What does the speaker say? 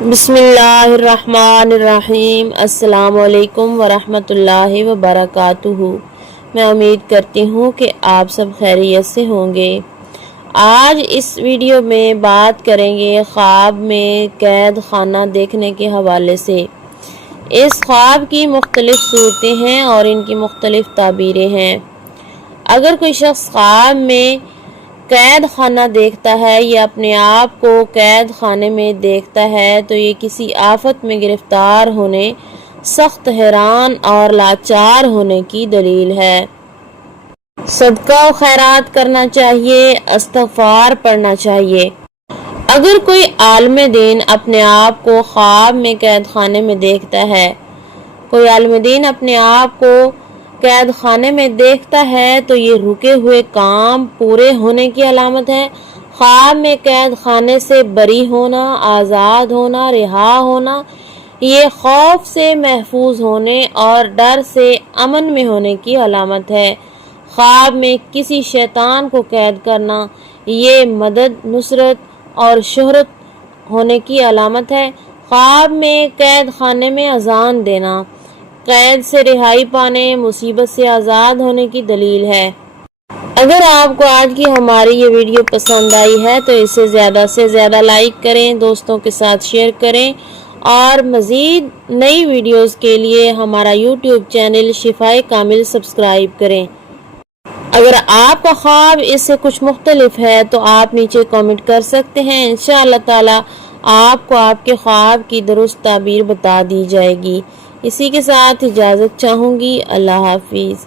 بسم اللہ الرحمن الرحیم۔ السلام علیکم ورحمۃ اللہ وبرکاتہ۔ میں امید کرتی ہوں کہ آپ سب خیریت سے ہوں گے۔ آج اس ویڈیو میں بات کریں گے خواب میں قید خانہ دیکھنے کے حوالے سے۔ اس خواب کی مختلف صورتیں ہیں اور ان کی مختلف تعبیریں ہیں۔ اگر کوئی شخص خواب میں قید خانہ دیکھتا ہے یا اپنے آپ کو قید خانے میں دیکھتا ہے تو یہ کسی آفت میں گرفتار ہونے، سخت حیران اور لاچار ہونے کی دلیل ہے۔ صدقہ و خیرات کرنا چاہیے، استغفار پڑھنا چاہیے۔ اگر کوئی عالم دین اپنے آپ کو خواب میں قید خانے میں دیکھتا ہے، کوئی عالم دین اپنے آپ کو قید خانے میں دیکھتا ہے تو یہ رکے ہوئے کام پورے ہونے کی علامت ہے۔ خواب میں قید خانے سے بری ہونا، آزاد ہونا، رہا ہونا، یہ خوف سے محفوظ ہونے اور ڈر سے امن میں ہونے کی علامت ہے۔ خواب میں کسی شیطان کو قید کرنا، یہ مدد، نصرت اور شہرت ہونے کی علامت ہے۔ خواب میں قید خانے میں اذان دینا، قید سے رہائی پانے، مصیبت سے آزاد ہونے کی دلیل ہے۔ اگر آپ کو آج کی ہماری یہ ویڈیو پسند آئی ہے تو اسے زیادہ سے زیادہ لائک کریں، دوستوں کے ساتھ شیئر کریں اور مزید نئی ویڈیوز کے لیے ہمارا یوٹیوب چینل شفائے کامل سبسکرائب کریں۔ اگر آپ کا خواب اس سے کچھ مختلف ہے تو آپ نیچے کامنٹ کر سکتے ہیں۔ انشاءاللہ تعالی آپ کو آپ کے خواب کی درست تعبیر بتا دی جائے گی۔ اسی کے ساتھ اجازت چاہوں گی۔ اللہ حافظ۔